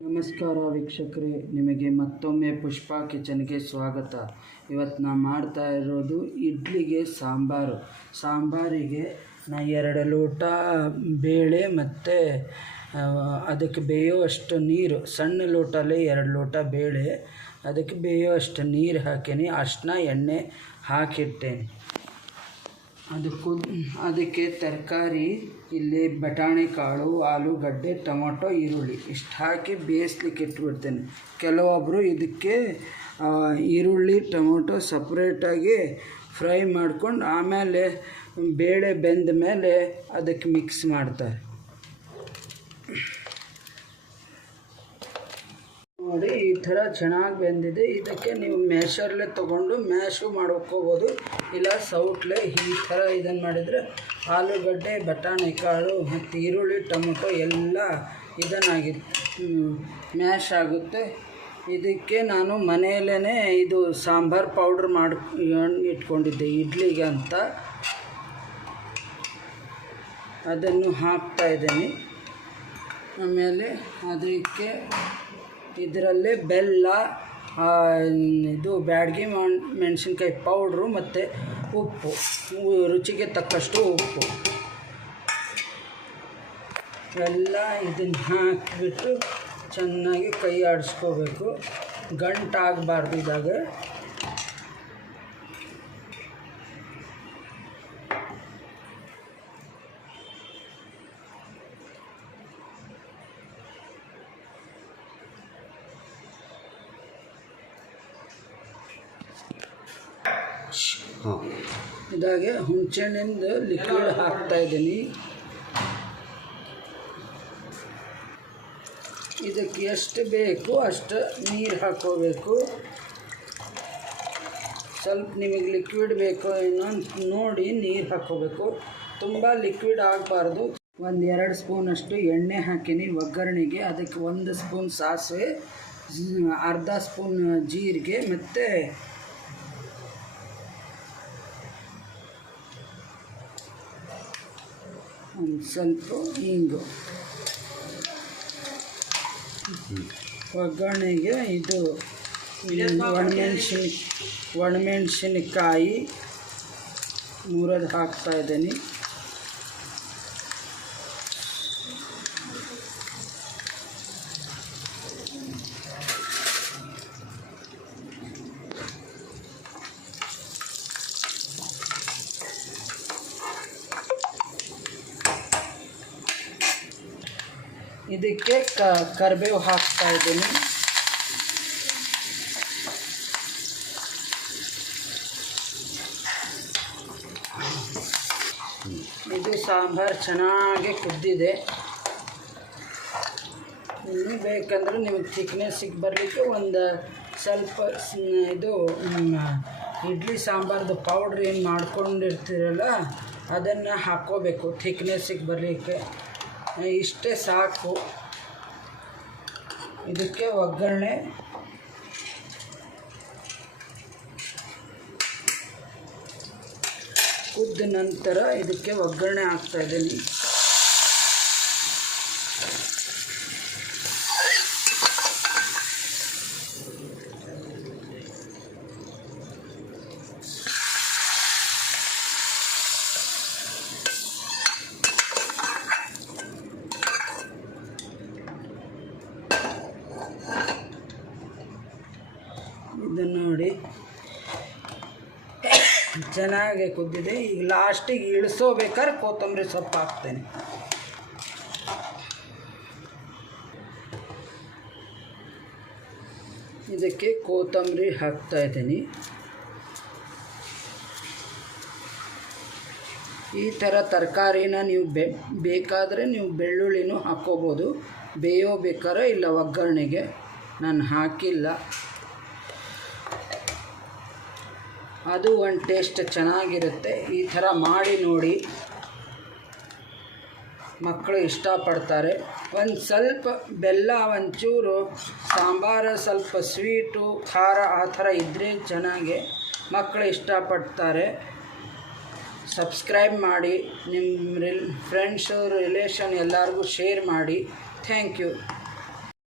ನಮಸ್ಕಾರ ವೀಕ್ಷಕರೇ, ನಿಮಗೆ ಮತ್ತೊಮ್ಮೆ ಪುಷ್ಪ ಕಿಚನ್ಗೆ ಸ್ವಾಗತ. ಇವತ್ತು ನಾ ಮಾಡ್ತಾ ಇರೋದು ಇಡ್ಲಿಗೆ ಸಾಂಬಾರು. ಸಾಂಬಾರಿಗೆ ನಾ ಎರಡು ಲೋಟ ಬೇಳೆ ಮತ್ತು ಅದಕ್ಕೆ ಬೇಯುವಷ್ಟು ನೀರು, ಸಣ್ಣ ಲೋಟಲ್ಲೇ ಎರಡು ಲೋಟ ಬೇಳೆ, ಅದಕ್ಕೆ ಬೇಯುವಷ್ಟು ನೀರು ಹಾಕೀನಿ, ಅಷ್ಟನ್ನ ಎಣ್ಣೆ ಹಾಕಿಟ್ಟೇನೆ. ಅದು ಕುದ್ ಅದಕ್ಕೆ ತರಕಾರಿ, ಇಲ್ಲಿ ಬಟಾಣಿ ಕಾಳು, ಆಲೂಗಡ್ಡೆ, ಟೊಮೊಟೊ, ಈರುಳ್ಳಿ ಇಷ್ಟು ಹಾಕಿ ಬೇಯಿಸ್ಲಿಕ್ಕೆ ಇಟ್ಬಿಡ್ತೇನೆ. ಕೆಲವೊಬ್ಬರು ಇದಕ್ಕೆ ಈರುಳ್ಳಿ, ಟೊಮೊಟೊ ಸಪ್ರೇಟಾಗಿ ಫ್ರೈ ಮಾಡ್ಕೊಂಡು ಆಮೇಲೆ ಬೇಳೆ ಬೆಂದ ಮೇಲೆ ಅದಕ್ಕೆ ಮಿಕ್ಸ್ ಮಾಡ್ತಾರೆ. ನೋಡಿ, ಈ ಥರ ಚೆನ್ನಾಗಿ ಬೆಂದಿದೆ. ಇದಕ್ಕೆ ನೀವು ಮ್ಯಾಶರ್ಲೆ ತೊಗೊಂಡು ಮ್ಯಾಶು ಮಾಡ್ಕೋಬೋದು. ಇಲ್ಲ, ಸೌಟ್ಲೆ ಈ ಥರ ಇದನ್ನು ಮಾಡಿದರೆ ಆಲೂಗಡ್ಡೆ, ಬಟಾಣಿ, ಕಾಳು ಮತ್ತು ಈರುಳ್ಳಿ, ಟೊಮೊಟೊ ಎಲ್ಲ ಇದನ್ನಾಗಿ ಮ್ಯಾಶ್ ಆಗುತ್ತೆ. ಇದಕ್ಕೆ ನಾನು ಮನೆಯಲ್ಲೇ ಇದು ಸಾಂಬಾರು ಪೌಡ್ರ್ ಮಾಡಿ, ಇಟ್ಕೊಂಡಿದ್ದೆ, ಇಡ್ಲಿಗೆ ಅಂತ. ಅದನ್ನು ಹಾಕ್ತಾ ಇದ್ದೀನಿ. ಆಮೇಲೆ ಅದಕ್ಕೆ ಇದರಲ್ಲೇ ಬೆಲ್ಲ ಇದು ಬ್ಯಾಡಗಿ ಮೆಣಸಿನ್ಕಾಯಿ ಪೌಡ್ರು ಮತ್ತು ಉಪ್ಪು. ರುಚಿಗೆ ತಕ್ಕಷ್ಟು ಉಪ್ಪು. ಎಲ್ಲ ಇದನ್ನು ಹಾಕಿಬಿಟ್ಟು ಚೆನ್ನಾಗಿ ಕೈ ಆಡಿಸ್ಕೋಬೇಕು. ಗಂಟಾಗಬಾರ್ದು ಇದಾಗ. ಹಾಂ. ಇದಾಗೆ ಹುಣಸೆಹಣ್ಣಿಂದ ಲಿಕ್ವಿಡ್ ಹಾಕ್ತಾ ಇದ್ದೀನಿ. ಇದಕ್ಕೆ ಎಷ್ಟು ಬೇಕು ಅಷ್ಟು ನೀರು ಹಾಕೋಬೇಕು. ಸ್ವಲ್ಪ ನಿಮಗೆ ಲಿಕ್ವಿಡ್ ಬೇಕೋ ಏನೋ ನೋಡಿ ನೀರು ಹಾಕೋಬೇಕು. ತುಂಬ ಲಿಕ್ವಿಡ್ ಆಗಬಾರ್ದು. ಒಂದು ಎರಡು ಸ್ಪೂನಷ್ಟು ಎಣ್ಣೆ ಹಾಕೀನಿ ಒಗ್ಗರಣೆಗೆ. ಅದಕ್ಕೆ ಒಂದು ಸ್ಪೂನ್ ಸಾಸಿವೆ ಅರ್ಧ ಸ್ಪೂನ್ ಜೀರಿಗೆ ಮತ್ತು ಒಂದು ಸ್ವಲ್ಪ ಹಿಂಗು. ಒಗ್ಗರಣೆಗೆ ಇದು ಒಣಮೆಣ್ಸಿನ ಒಣಮೆಣಸಿನಕಾಯಿ ಮೂರದು ಹಾಕ್ತಾ ಇದಕ್ಕೆ ಕರಿಬೇವು ಹಾಕ್ತಾ ಇದ್ದೀನಿ. ಇದು ಸಾಂಬಾರು ಚೆನ್ನಾಗಿ ಕುದ್ದಿದೆ. ಇನ್ನು ಬೇಕಂದ್ರೆ ನಿಮಗೆ ಥಿಕ್ನೆಸ್ಸಿಗೆ ಬರಲಿಕ್ಕೆ ಒಂದು ಸ್ವಲ್ಪ ಇದು ಇಡ್ಲಿ ಸಾಂಬಾರ್ದು ಪೌಡ್ರ್ ಏನು ಮಾಡ್ಕೊಂಡಿರ್ತೀರಲ್ಲ, ಅದನ್ನು ಹಾಕ್ಕೋಬೇಕು. ಥಿಕ್ನೆಸ್ಸಿಗೆ ಬರಲಿಕ್ಕೆ. ಇಷ್ಟೇ ಸಾಕು. ಇದಕ್ಕೆ ಒಗ್ಗರಣೆ. ಕುದ್ದ ನಂತರ ಇದಕ್ಕೆ ಒಗ್ಗರಣೆ ಹಾಕ್ತಾ ಇದನ್ನು ನೋಡಿ. ಚೆನ್ನಾಗಿ ಕುದ್ದಿದೆ. ಈಗ ಲಾಸ್ಟಿಗೆ ಇಳಿಸೋಬೇಕಾದ್ರೆ ಕೊತ್ತಂಬರಿ ಸೊಪ್ಪು ಹಾಕ್ತೇನೆ. ಇದಕ್ಕೆ ಕೊತ್ತಂಬರಿ ಹಾಕ್ತಾ ಇದ್ದೀನಿ. ಈ ಥರ ತರಕಾರಿನ ನೀವು ಬೆ, ಬೇಕಾದರೆ ನೀವು ಬೆಳ್ಳುಳ್ಳಿನೂ ಹಾಕ್ಕೋಬೋದು. ಬೇಯೋ ಬೇಕಾದ್ರೆ ಇಲ್ಲ, ಒಗ್ಗರಣೆಗೆ. ನಾನು ಹಾಕಿಲ್ಲ. ಅದು ಒಂದು ಟೇಸ್ಟ್ ಚೆನ್ನಾಗಿರುತ್ತೆ. ಈ ಥರ ಮಾಡಿ ನೋಡಿ ಮಕ್ಕಳು ಇಷ್ಟಪಡ್ತಾರೆ. ಒಂದು ಸ್ವಲ್ಪ ಬೆಲ್ಲ, ಒಂಚೂರು ಸಾಂಬಾರು, ಸ್ವಲ್ಪ ಸ್ವೀಟು, ಖಾರ ಆ ಥರ ಇದ್ದರೆ ಚೆನ್ನಾಗಿ ಮಕ್ಕಳು ಇಷ್ಟಪಡ್ತಾರೆ. ಸಬ್ಸ್ಕ್ರೈಬ್ ಮಾಡಿ ನಿಮ್ಮ ರಿಲ್ ಫ್ರೆಂಡ್ಸು ರಿಲೇಷನ್ ಎಲ್ಲರಿಗೂ ಶೇರ್ ಮಾಡಿ. Thank you